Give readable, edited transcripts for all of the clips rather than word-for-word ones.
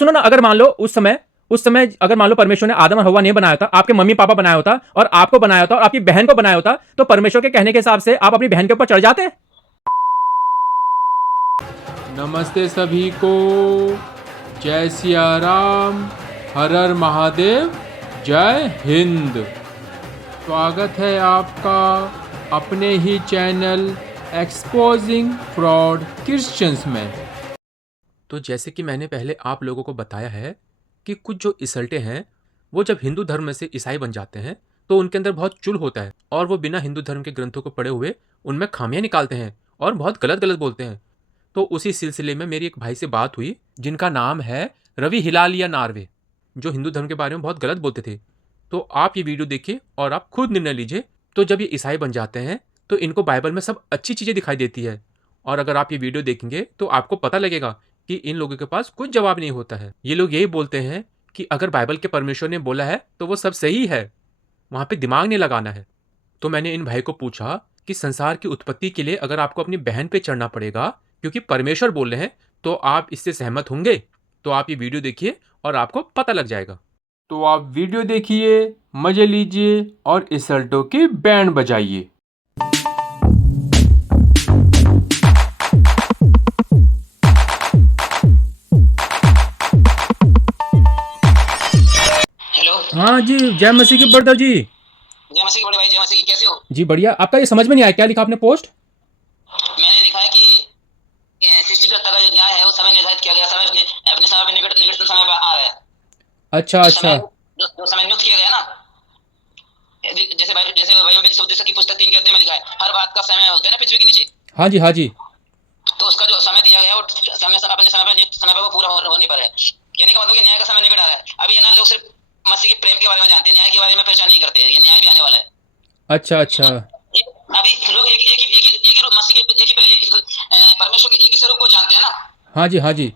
सुनो ना, अगर मान लो उस समय अगर मान लो परमेश्वर ने आदम और हव्वा नहीं बनाया होता, आपके मम्मी पापा बनाया होता और आपको बनाया होता और आपकी बहन को बनाया होता, तो परमेश्वर के कहने के हिसाब से आप अपनी बहन के ऊपर चढ़ जाते? नमस्ते सभी को, जय सिया राम, हर हर महादेव, जय हिंद। स्वागत है आपका अपने ही चैनल एक्सपोजिंग फ्रॉड क्रिश्चियंस में। तो जैसे कि मैंने पहले आप लोगों को बताया है कि कुछ जो इसल्टे हैं वो जब हिंदू धर्म में से ईसाई बन जाते हैं तो उनके अंदर बहुत चुल होता है और वो बिना हिंदू धर्म के ग्रंथों को पढ़े हुए उनमें खामियां निकालते हैं और बहुत गलत गलत बोलते हैं। तो उसी सिलसिले में मेरी एक भाई से बात हुई जिनका नाम है रवि हिलालिया नार्वे, जो हिंदू धर्म के बारे में बहुत गलत बोलते थे। तो आप ये वीडियो देखिए और आप खुद निर्णय लीजिए। तो जब ये ईसाई बन जाते हैं तो इनको बाइबल में सब अच्छी चीज़ें दिखाई देती है, और अगर आप ये वीडियो देखेंगे तो आपको पता लगेगा कि इन लोगों के पास कुछ जवाब नहीं होता है। ये लोग यही बोलते हैं कि अगर बाइबल के परमेश्वर ने बोला है तो वो सब सही है, वहाँ पे दिमाग नहीं लगाना है। तो मैंने इन भाई को पूछा कि संसार की उत्पत्ति के लिए अगर आपको अपनी बहन पे चढ़ना पड़ेगा क्योंकि परमेश्वर बोल रहे हैं, तो आप इससे सहमत होंगे? तो आप ये वीडियो देखिए और आपको पता लग जाएगा। तो आप वीडियो देखिए, मजे लीजिए और इसल्टों की बैंड बजाइए। हेलो। हाँ जी, जय मसीह की ब्रदर जी। जय मसीह की बड़े भाई, जय मसीह की, कैसे हो? जी बढ़िया। आपका ये समझ में नहीं आया क्या लिखा आपने पोस्ट? मैंने लिखा है कि सृष्टिकर्ता का जो न्याय है वो समय निर्धारित किया गया, समय अपने समय पे निकटतम समय पर आ रहा है। अच्छा अच्छा। जो समय नियुक्त किया गया ना, जैसे बाइबल में उपदेशक की पुस्तक 3 के अध्याय में लिखा है, हर बात का समय होता है ना पृथ्वी के नीचे। हाँ जी हाँ जी। तो उसका जो समय दिया गया है वो समय अपने समय पर वो पूरा होने पर है। कहने का मतलब कि न्याय का समय निकट आ रहा है। अभी ये ना लोग सिर्फ मसीह के प्रेम के बारे में जानते हैं, न्याय के बारे में पहचान नहीं करते हैं। ये न्याय भी आने वाला है। अच्छा अच्छा। अभी लोग एक ही मसीह के परमेश्वर के एक ही स्वरूप को जानते हैं ना। हाँ जी हाँ जी।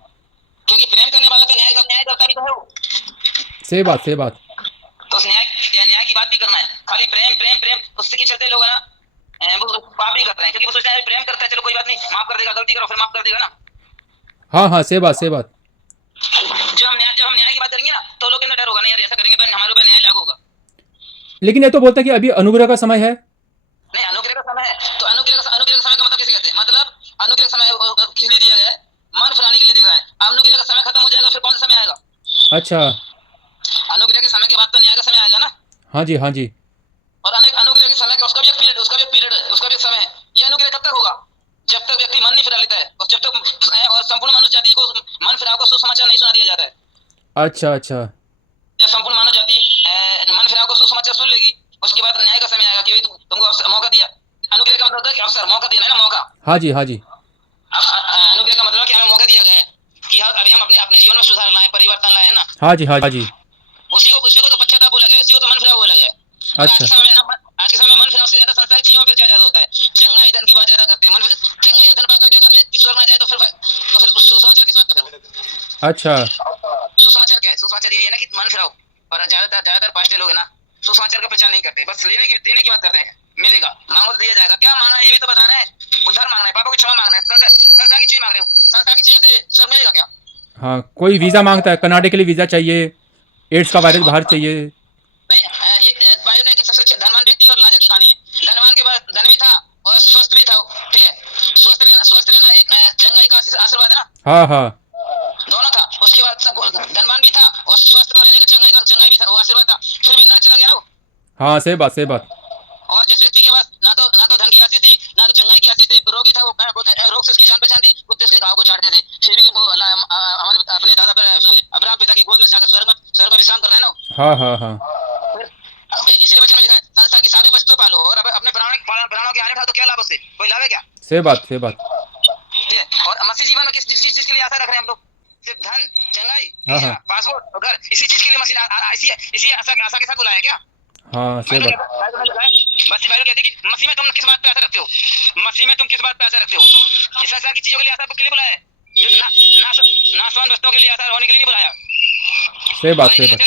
क्योंकि प्रेम करने वाला का न्याय करता भी तो है वो। सही बात सही बात। तो उस न्याय की बात भी करना है। खाली प्रेम प्रेम प्रेम उससे के चलते लोग है ना वो पाप भी करते हैं, क्योंकि वो सोचते हैं प्रेम करता है, चलो कोई बात नहीं, माफ कर देगा, गलती करो फिर माफ कर देगा ना। हाँ हाँ सही बात सही बात। जब हम न्याय की बात करेंगे ना तो लोग के अंदर डर होगा, नहीं यार ऐसा करेंगे तो हमारे ऊपर न्याय लागू होगा। लेकिन ये तो बोलता है कि अभी अनुग्रह का समय है। नहीं, अनुग्रह का समय है तो अनुग्रह का समय का मतलब किसे कहते हैं? मतलब अनुग्रह का समय किस लिए दिया गया है? मन फिराने के लिए दिया गया है। अनुग्रह का समय खत्म हो जाएगा, फिर कौन सा समय आएगा? अच्छा। अनुग्रह के समय के बाद तो न्याय का समय आएगा ना। हाँ जी हाँ जी। और अनुग्रह के समय का उसका भी एक पीरियड है, उसका भी एक समय है। ये अनुग्रह कब तक होगा? जब तक व्यक्ति मन नहीं फिरा लेता है, और जब तक और संपूर्ण मानव जाति को मन फिराव का सुसमाचार नहीं सुना दिया जाता है। अच्छा अच्छा। जब संपूर्ण मानव जाति मन फिराव का सुसमाचार सुन लेगी, उसके बाद न्याय का समय आएगा कि तुमको मौका दिया। अनुग्रह का मतलब होता है कि अवसर, मौका देना है ना, मौका। हाँ जी हाँ जी। अनुग्रह का मतलब कि हमें मौका दिया गया है कि अभी हम अपने जीवन में सुधार लाए, परिवर्तन लाए, है ना। हाँ जी हाँ जी। उसी को तो पश्चाताप बोला गया, उसी को तो मन फिराव बोला गया। अच्छा। आज के समय में मन फिराव से ज्यादा संसारिक चीजों में क्या ज्यादा होता है? चंगाई धन की बात ज्यादा करते हैं। चंगाई धन पाकर के अगर व्यक्ति स्वर्ग में जाए तो फिर सुसमाचार किस बात का? फिर अच्छा। सुसमाचार क्या है? सुसमाचार ये है ना कि मन फिराओ। और ज्यादातर पास्टर लोग है ना सुसमाचार का प्रचार नहीं करते, बस देने की बात करते हैं। मिलेगा, मांगो तो दिया जाएगा। क्या मांगना है ये भी तो बता रहे हैं। उद्धार मांगना है, पापों की क्षमा मांगना है, संसार की चीज मांग रहे हो। संसार की चीज से स्वर्ग मिलेगा क्या? हाँ, कोई वीज़ा मांगता है, कनाडा के लिए वीज़ा चाहिए, एड्स का वायरस बाहर चाहिए। नहीं, ये बाइबल में एक सबसे धनवान व्यक्ति और लाजर की कहानी है। धनवान के पास धन भी था और स्वस्थ भी था, ठीक है। स्वस्थ रहना एक चंगाई का आशीर्वाद है ना। हाँ हाँ। दोनों था। उसके बाद धनवान भी था और स्वस्थ रहने का चंगाई भी था, वो आशीर्वाद था। फिर भी नरक चला गया ना वो। हाँ सही बात सही बात। और जिस व्यक्ति के पास ना तो धन की आशीष थी, ना तो चंगाई की आशीष थी, रोगी था, वो रोग से उसकी जान पहचान थी, कुत्ते उसके घाव को चाटते थे, फिर भी वो हमारे अपने दादा अब्राहम पिता की गोद में जाकर स्वर्ग में विश्राम कर रहा है ना। हाँ हाँ हाँ। इसलिए बच्चे में लिखा है, संसार की सारी वस्तु पालो और अपने प्राणों के आने उठाओ तो क्या लाभ उससे? कोई लाभ है क्या? सही बात सही बात। ठीक है। और मसीह जीवन में किस चीज के लिए आशा रख रहे हैं हम लोग? सिर्फ धन, चंगाई, हाँ हाँ। पासपोर्ट और घर, इसी चीज के लिए मसीह इसी आशा के साथ बुलाया क्या? हाँ सही बात। बाइबल कहती है कि मसीह में तुम किस बात पे आशा रखते हो? मसीह में तुम किस बात पे आशा रखते हो? इस संसार की चीजों के लिए आशा के लिए बुलाया है, नाशवान वस्तुओं के लिए आशा होने के लिए नहीं बुलाया। सही बात सही बात।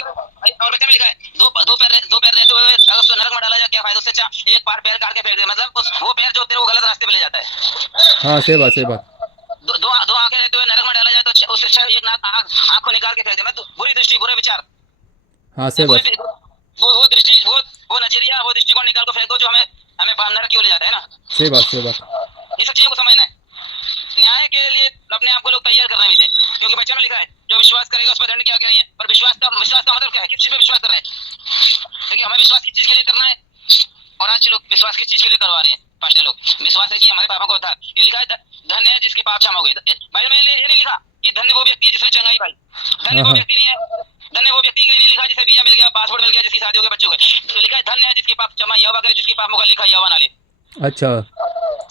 और बच्चा में लिखा है, दो पैर रहते हुए अगर उसको नरक में डाला जाए क्या फायदा? उससे अच्छा एक पैर काट के फेंक दे। मतलब वो पैर जो तेरे को गलत रास्ते पे ले जाता है। हाँ सही बात सही बात। दो आंखें रहते हुए नरक में डाला जाए तो उससे अच्छा एक आंख को निकाल के फेंक दे। मैं तो बुरी दृष्टि, बुरे विचार, हाँ सही बात। वो दृष्टि, वो नजरिया, वो दृष्टिकोण निकाल को फेंक दो जो हमें हमें नरक की ओर ले जाता है ना। सही बात, सही बात। ये सब चीजों को समझना है। न्याय के लिए अपने आप को लोग तैयार करना भी थे, क्योंकि बच्चों में लिखा है जो विश्वास करेगा उस पर दंड की आज्ञा नहीं है। पर विश्वास का मतलब क्या है? किस चीज पे विश्वास कर रहे हैं? देखिए, हमें विश्वास किस चीज के लिए करना है, और आज लोग विश्वास किस चीज के लिए करवा रहे हैं? पास्टर लोग विश्वास है कि हमारे पापों का उद्धार। ये लिखा है धन्य है जिसके पाप क्षमा हो गए। भाई मैंने ये नहीं लिखा कि धन्य वो व्यक्ति है जिसने चंगाई पाई। धन्य वो व्यक्ति नहीं है, धन्य वो व्यक्ति के लिए नहीं लिखा जिसे वीजा मिल गया, पासपोर्ट मिल गया, जिसकी शादी हो गई, बच्चों के। तो लिखा है धन्य है जिसके पाप क्षमा यहोवा करे, जिसके पाप मुका लिखा यहोवा ना ले। अच्छा,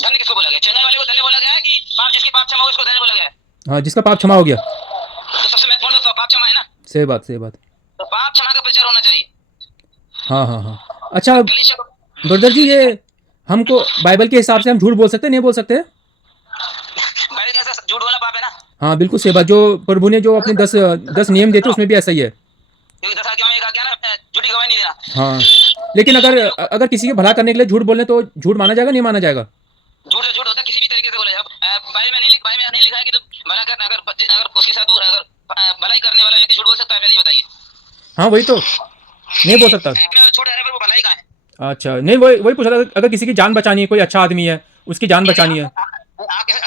धन्य किसको बोला गया? चंगाई वाले को धन्य बोला गया है कि पाप जिसके पाप क्षमा हो उसको धन्य बोला गया है? हाँ, जिसका पाप क्षमा हो गया। तो सबसे महत्वपूर्ण तो पाप क्षमा है ना। सही बात, सही बात। तो पाप क्षमा का प्रचार होना चाहिए। हाँ हाँ हाँ। अच्छा कलीसिया को ब्रदर जी, ये हमको बाइबल के हिसाब से हम झूठ बोल सकते हैं, नहीं बोल सकते? बाइबल के अनुसार झूठ बोलना पाप है ना। हाँ बिल्कुल सही बात। जो प्रभु ने जो अपने 10 नियम देते उसमें भी ऐसा ही है। क्योंकि 10 आज्ञा में एक आज्ञा ना, झूठी गवाही नहीं देना। हाँ, लेकिन अगर किसी के भला करने के लिए झूठ बोले तो झूठ माना जाएगा, नहीं माना जाएगा? झूठ तो झूठ होता है, किसी भी तरीके से बोला जाए। बाइबल में नहीं लिखा है कि तुम भला कर, अगर उसके साथ अगर भलाई करने वाला व्यक्ति झूठ बोल सकता है? पहले ही बताइए। हाँ वही तो, नहीं बोल सकता। झूठ है पर वो भलाई का है। अच्छा, नहीं वही पूछा था, अगर किसी की जान बचानी है, कोई अच्छा आदमी है, उसकी जान बचानी है। आप कैसे,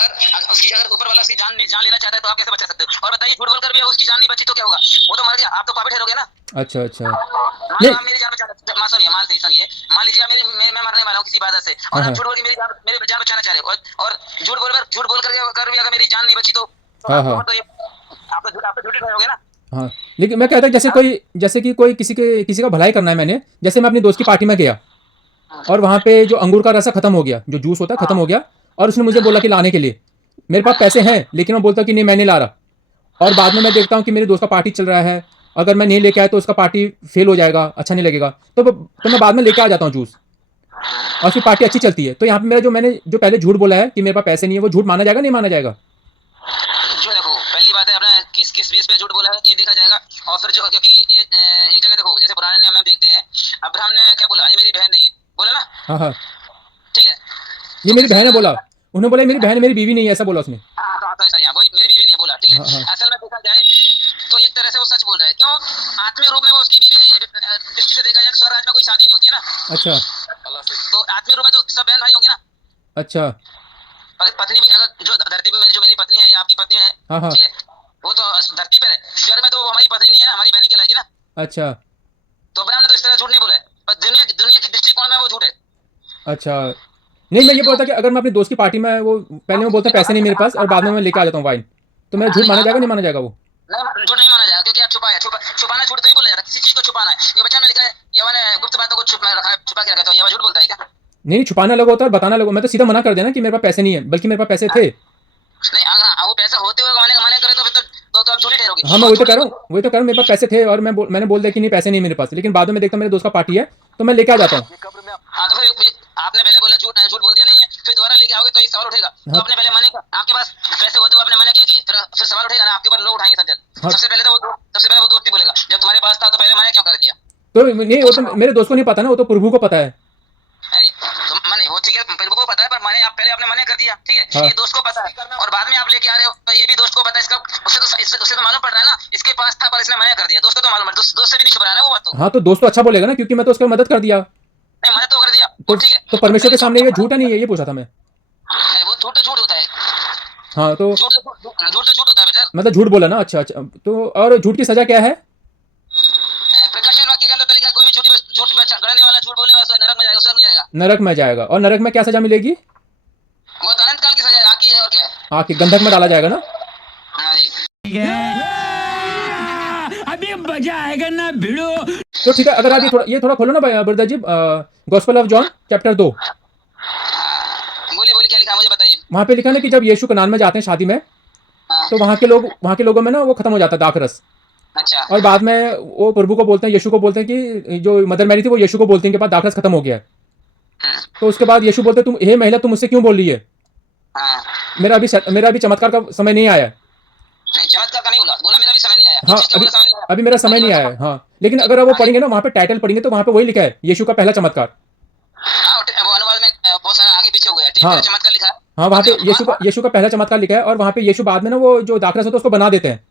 अगर ऊपर वाला उसकी जान लेना चाहता है तो आप कैसे बचा सकते हो? और बताइए, झूठ बोलकर भी उसकी जान नहीं बची तो क्या होगा? वो तो मर गया, आप तो पापी ठहरोगे ना। अच्छा अच्छा, नहीं, आप मेरी जान बचा, सुनिए, मान लीजिए मैं मरने वाला हूँ किसी बात से, और आप झूठ बोल के मेरी जान बचाना चाह रहे हो, और झूठ बोल कर भी अगर मेरी जान नहीं बची तो आप तो झूठे ठहरोगे ना। हाँ, लेकिन मैं कहता हूँ जैसे कि कोई किसी का भलाई करना है, मैंने जैसे मैं अपनी दोस्त की पार्टी में गया और वहाँ पे जो अंगूर का रसा खत्म हो गया, जो जूस होता है खत्म हो गया, और उसने मुझे बोला कि लाने के लिए। मेरे पास पैसे हैं लेकिन मैं बोलता हूँ कि नहीं मैं नहीं ला रहा, और बाद में मैं देखता हूँ कि मेरे दोस्त का पार्टी चल रहा है, अगर मैं नहीं लेके आया तो उसका पार्टी फेल हो जाएगा, अच्छा नहीं लगेगा, तो मैं बाद में लेके आ जाता हूँ जूस, और फिर पार्टी अच्छी चलती है। तो यहाँ पे मैंने जो पहले झूठ बोला है कि मेरे पास पैसे नहीं है, वो झूठ माना जाएगा, नहीं माना जाएगा? जो देखो, पहली बात है आपने किस बेस पे झूठ बोला है ये देखा जाएगा। और फिर जो, क्योंकि ये एक जगह देखो, जैसे पुराने नियम में देखते हैं, अब्राहम ने क्या बोला? ये मेरी बहन नहीं है, बोला ना। हाँ हाँ, ठीक है, ये मेरी बहन है बोला, उन्होंने बोला मेरी बहन मेरी बीवी नहीं है, ऐसा बोला उसने। वो मेरी बीवी नहीं है बोला, ठीक है। असल में देखा जाए तो एक तरह से वो सच बोल रहा है। क्यों? आत्मीय रूप में वो उसकी बीवी नहीं है। दृष्टि से देखा जाए तो स्वर्ग राज्य में कोई शादी नहीं होती है ना। अच्छा, तो आत्मीय रूप में तो सब बहन भाई होंगे ना। अच्छा, पत्नी भी, अगर जो धरती पे जो मेरी पत्नी है या आपकी पत्नी है, हाँ हाँ, ठीक है, वो तो धरती पर है, स्वर्ग में तो वो हमारी पत्नी नहीं है, हमारी बहन कहलाएगी ना। अच्छा तो अब्राहम ने तो इस तरह झूठ नहीं बोला है, पर दुनिया की दृष्टिकोण में वो झूठ है। अच्छा, नहीं मैं ये बोलता कि अगर मैं अपनी दोस्त की पार्टी में, वो पहले मैं बोलता पैसे नहीं मेरे पास, और बाद में मैं लेके आ जाता हूँ वाइन, तो मेरा झूठ माना जाएगा, नहीं माना जाएगा वो? नहीं, झूठ नहीं माना जाएगा, क्योंकि आप छुपाना झूठ नहीं बोला जाता। किसी चीज को छुपाना है, ये बच्चा में लिखा है, यहोवा ने गुप्त बातों को छुपा के रखा, तो यहोवा झूठ बोलता है क्या? नहीं, छुपाना अलग होता है और बताना अलग। मैं तो सीधा मना कर देना कि मेरे पास पैसे नहीं है, बल्कि मेरे पास पैसे थे। नहीं, अगर वो पैसा होते हुए मना करे तो फिर तो आप झूठी ठहरोगे। हाँ, मैं वही तो कह रहा हूँ, मेरे पास पैसे थे और मैंने बोल दिया कि नहीं पैसे नहीं मेरे पास, लेकिन बाद में देखता हूँ मेरे दोस्त का पार्टी है तो मैं लेके आ जाता हूँ। हाँ, तो फिर आपने पहले बोला झूठ बोल दिया नहीं है, फिर दोबारा लेके आओगे तो ये सवाल उठेगा। तो आपने पहले मना, आपके पास पैसे होते हुए आपने मना क्यों किए? फिर सवाल उठेगा ना, आपके ऊपर लोग उठाएंगे सज्जन। सबसे पहले वो दोस्त ही बोलेगा, जब तुम्हारे पास था तो पहले मना क्यों कर दिया? तो नहीं, वो तो मेरे दोस्त को नहीं पता ना, वो तो प्रभु को पता है। नहीं, तो मने वो ठीक है, प्रभु को पता है, पर पहले आपने मना कर दिया, ठीक है। हाँ। ये दोस्त को पता है और बाद में आप लेके आ रहे हो, तो ये भी दोस्त को पता है। उससे तो मालूम पड़ रहा है ना, इसके पास था पर इसने मना कर दिया। दोस्त को तो मालूम है, दोस्त से भी नहीं छुपा रहा है ना वो बात तो। हाँ, तो दोस्त तो अच्छा बोलेगा ना, क्योंकि मैं तो उसका मदद कर दिया। नहीं, मदद तो कर दिया, तो ठीक है। तो परमेश्वर के सामने ये झूठा नहीं है, ये पूछा था मैं। नहीं, वो झूठ होता है। हाँ, तो झूठ तो झूठ होता है बेटा, मतलब झूठ बोला ना। अच्छा अच्छा, तो और झूठ की सजा क्या है? प्रकाशन वाक्य के अंदर तो लिखा है, कोई भी झूठ गढ़ने वाला, झूठ बोलने वाला नरक में जाएगा, स्वर्ग में जाएगा। नरक में जाएगा। और नरक में क्या सजा मिलेगी? वो तो अनंत काल की सजा आकी है, और क्या है? आके गंधक में डाला जाएगा ना। हाँ जी, अभी मजा आएगा ना भिड़ो। तो ठीक है, अगर आप ये थोड़ा खोलो ना brother ji, gospel of John chapter 2। बोलिए, क्या लिखा मुझे बताइए। वहाँ पे लिखा ना कि जब यीशु कनान में जाते हैं शादी में, तो वहाँ के लोगों में ना वो खत्म हो जाता है दाखरस। अच्छा। और बाद में वो प्रभु को बोलते हैं, यीशु को बोलते हैं कि जो मदर मैरी थी वो यीशु को बोलते हैं कि बाद दाखरस खत्म हो गया है। तो उसके बाद यीशु बोलते तुम, हे महिला, तुम मुझसे क्यों बोल रही है? मेरा अभी चमत्कार का समय नहीं आया। चमत्कार का नहीं बोला मेरा भी समय नहीं आया। हाँ, अभी मेरा समय नहीं आया है। हाँ, लेकिन अगर वो पढ़ेंगे ना, वहाँ पे टाइटल पढ़ेंगे तो वहाँ पे वही लिखा है, यीशु का पहला चमत्कार। वो अनुवाद में बहुत सारा आगे पीछे हो गया, ठीक है, चमत्कार लिखा है। हाँ वहाँ पे यीशु का पहला चमत्कार लिखा है और वहाँ पे यीशु बाद में ना वो जो दाखरस होता है उसको बना देते हैं।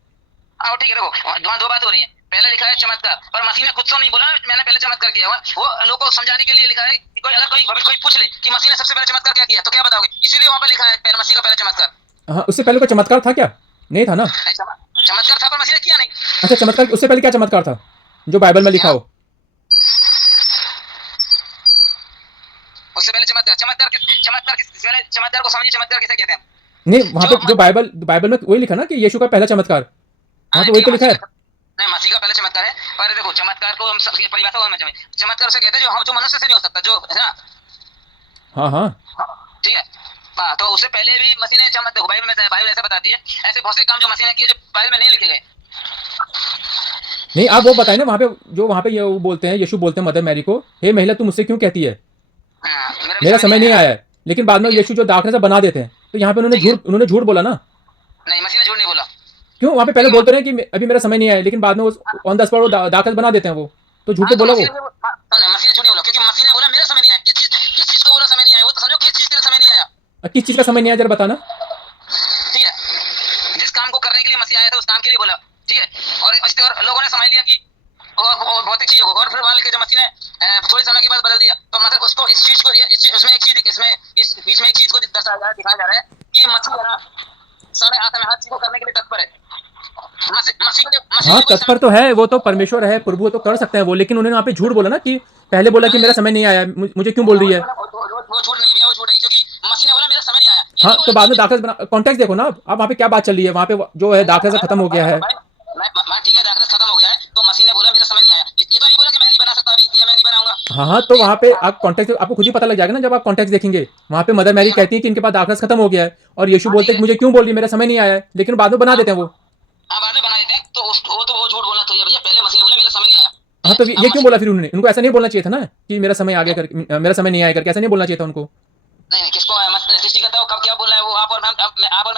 हाँ ठीक है, देखो वहाँ दो बात हो रही है। पहले लिखा है चमत्कार, पर मसीह ने खुद से नहीं बोला मैंने पहले चमत्कार किया। वो लोगों को समझाने के लिए लिखा है कि कोई पूछ ले कि मसीह ने सबसे पहले चमत्कार क्या किया, तो क्या बताओगे? इसीलिए वहाँ पे लिखा है पहले मसीह का पहला चमत्कार। हाँ उससे पहले कोई चमत्कार था क्या? नहीं था ना। चमत्कार था पर मसीह ने किया नहीं। अच्छा चमत्कार उससे पहले क्या चमत्कार था जो बाइबल में लिखा हो? उससे पहले चमत्कार को समझिए, चमत्कार किसे कहते हैं? नहीं वहाँ पे जो बाइबल में वही लिखा ना कि यीशु का पहला चमत्कार, वहाँ पे वही तो लिखा है। नहीं, मसीह का पहला चमत्कार है। पर देखो चमत्कार को हम सबकी परिभाषा में समझें। चमत्कार उसे कहते हैं जो मनुष्य से नहीं हो सकता, जो है ना। हाँ हाँ ठीक है। हाँ, तो उससे पहले भी मसीह ने चमत्कार, बाइबल ऐसा बताती है, ऐसे बहुत से काम जो मसीह ने किए जो बाइबल में नहीं लिखे गए। नहीं आप वो बताए ना वहाँ पे ये वो बोलते हैं, यीशु बोलते हैं मदर मैरी को, हे महिला तू मुझसे क्यों कहती है मेरा समय नहीं आया है। लेकिन बाद में यीशु जो दाखरस से बना देते हैं, तो यहाँ पे उन्होंने झूठ बोला ना। नहीं, मसीह ने झूठ नहीं बोला। क्यों? वहाँ पे पहले बोलते रहे कि अभी मेरा समय नहीं आया, लेकिन बाद में ऑन द स्पॉट वो दाखरस बना देते हैं, वो तो झूठ तो बोला वो। मसीह ने झूठ नहीं बोला, क्योंकि मसीह ने बोला मेरा समय नहीं आया। किस चीज को बोला समय नहीं आया? वो तो समझो किस चीज के लिए समय नहीं आया। किस चीज का समय नहीं आया जरा बताना। ठीक है, जिस काम को करने के लिए मसीह आया था उस काम के लिए बोला। ठीक है, और लोगों ने समझ लिया कि भौतिक चीजों को, और फिर वहां लिखे जब मसीह ने थोड़े समय के बाद बदल दिया, तो मतलब उसको इस चीज को उसमें एक चीज इसमें इस बीच में एक चीज को दिखाया जा रहा है कि मसीह है ना समय आता है हर चीज को करने के लिए तत्पर है। हाँ तत्पर तो है, वो तो परमेश्वर है, प्रभु तो कर सकते हैं वो, लेकिन उन्होंने वहाँ पे झूठ बोला ना कि पहले बोला कि मेरा समय नहीं आया, मुझे क्यों बोल रही है। वो झूठ नहीं, क्योंकि मसीह ने बोला मेरा समय नहीं आया। हाँ तो बाद में दाखरस बना, कॉन्टेक्स्ट देखो ना आप वहाँ पे क्या बात चल रही है, वहाँ पे जो है दाखरस खत्म हो गया है। ठीक है, दाखरस खत्म हो गया है, तो मसीह ने बोला मेरा समय नहीं आया। ये तो नहीं बोला कि मैं नहीं बना सकता अभी, या मैं नहीं बनाऊंगा। हाँ तो वहाँ पे आप कॉन्टेक्स्ट आपको खुद ही पता लग जाएगा ना, जब आप कॉन्टेक्स्ट देखेंगे। वहाँ पे मदर मैरी कहती है कि इनके पास दाखरस खत्म हो गया है, और यीशु बोलते हैं कि मुझे क्यों बोल रही है मेरा समय नहीं आया है, लेकिन बाद में बना देते हैं वो। हाँ, बाद में बना देते हैं, तो वो झूठ बोलना चाहिए भैया। पहले मसीह ने बोला मेरा समय नहीं आया। हाँ तो ये क्यों बोला फिर उन्होंने? उनको ऐसा नहीं बोलना चाहिए था ना कि मेरा समय आ गया करके, मेरा समय नहीं आया करके, ऐसा नहीं बोलना चाहिए था उनको। नहीं, किसको सृष्टि करता है कब क्या बोलना है वो आप और मैं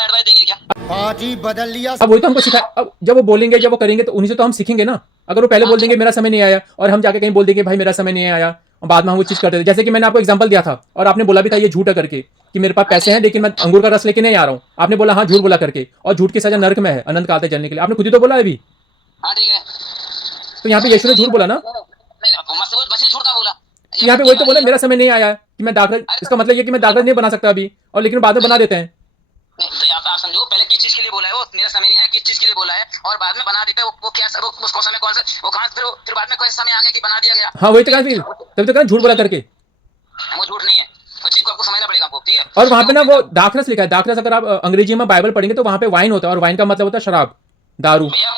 एडवाइस देंगे क्या? आज ही बदल लिया। अब वही तो हमको सिखाया। अब जब वो बोलेंगे, जब वो करेंगे, तो उन्हीं से तो हम सीखेंगे ना। अगर वो पहले बोल देंगे मेरा समय नहीं आया, और हम जाके कहीं बोल देंगे भाई मेरा समय नहीं आया, और बाद में हम वो चीज़ करते थे, जैसे कि मैंने आपको एग्जांपल दिया था और आपने बोला भी था ये झूठ है करके, कि मेरे पास पैसे हैं लेकिन मैं अंगूर का रस लेके नहीं आ रहा हूँ। आपने बोला हाँ झूठ बोला करके, और झूठ की सजा नर्क में है, अनंत काल तक जलने के लिए। आपने खुद ही तो बोला अभी। हाँ ठीक है, तो यहाँ पे यीशु ने झूठ बोला ना। मसीह झूठ का बोला। यहाँ पे वही तो बोला मेरा समय नहीं आया कि मैं दाखरस, इसका मतलब ये कि मैं दाखरस नहीं बना सकता अभी, और लेकिन बाद में बना देते हैं। नहीं, आप समझो पहले किस चीज के लिए बोला है वो मेरा समय नहीं है, किस चीज के लिए बोला है, और बाद में बना देते हैं वो क्या उसको समय कौन सा वो कहाँ फिर बाद में कोई समय आ गया कि बना दिया गया। हाँ वही तो कहा, फिर तभी तो कहा झूठ बोला करके। वो झूठ नहीं है, उस चीज को आपको समझना पड़ेगा आपको। ठीक है, और वहाँ पे ना वो दाखरस लिखा है। दाखरस अगर आप अंग्रेजी में बाइबल पढ़ेंगे तो वहाँ पे वाइन होता है, और वाइन का मतलब होता है शराब, दारू। भैया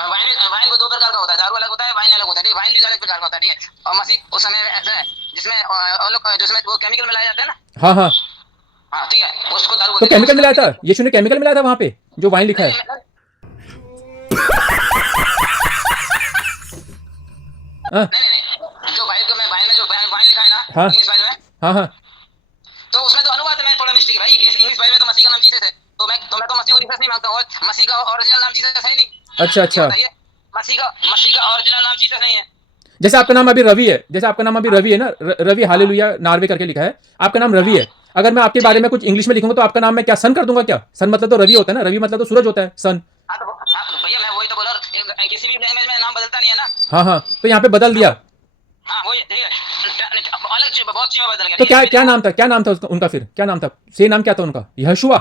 वाइन को दो प्रकार का होता है, दारू अलग होता है, वाइन अलग होता है। वाइन भी अलग प्रकार का होता है। ठीक है, और मसीह उस समय ऐसा है जिसमें वो केमिकल मिलाया जाता है ना। हाँ हाँ हाँ ठीक है, उसको दारू तो बोलते हैं। केमिकल मिलाया था, यीशु ने केमिकल मिलाया था वहाँ पे जो वाइन लिखा है। हाँ नहीं, जो वाइन में जो वाइन लिखा है ना, हाँ इंग्लिश बाइबल में, हाँ हाँ तो उसमें तो अनुवाद में थोड़ा मिस्टेक है भाई। इंग्लिश बाइबल में तो मसीह का नाम जीसस है, तो मैं तो मसीह को रिफरेंस नहीं मानता, और मसीह का ओरिजिनल नाम जीसस है नहीं। अच्छा अच्छा। मसीह का ओरिजिनल नाम जीसस नहीं है। जैसे आपका नाम अभी रवि है, जैसे आपका नाम अभी रवि है ना, रवि हालेलुया नॉर्वे करके लिखा है, आपका नाम रवि है। अगर मैं आपके बारे में कुछ इंग्लिश में लिखूंगा तो आपका नाम मैं क्या सन कर दूंगा क्या? सन मतलब तो रवि होता है ना, रवि मतलब तो सूरज होता है, सन। हाँ तो भैया मैं वही तो बोला, किसी भी लैंग्वेज में नाम बदलता नहीं है ना। हाँ हाँ तो यहाँ पे बदल दिया। हाँ वही ठीक है, अलग चीज बहुत चीज में बदल गया। तो क्या नाम था उनका फिर क्या नाम था? सही नाम क्या था उनका? यहोशुआ।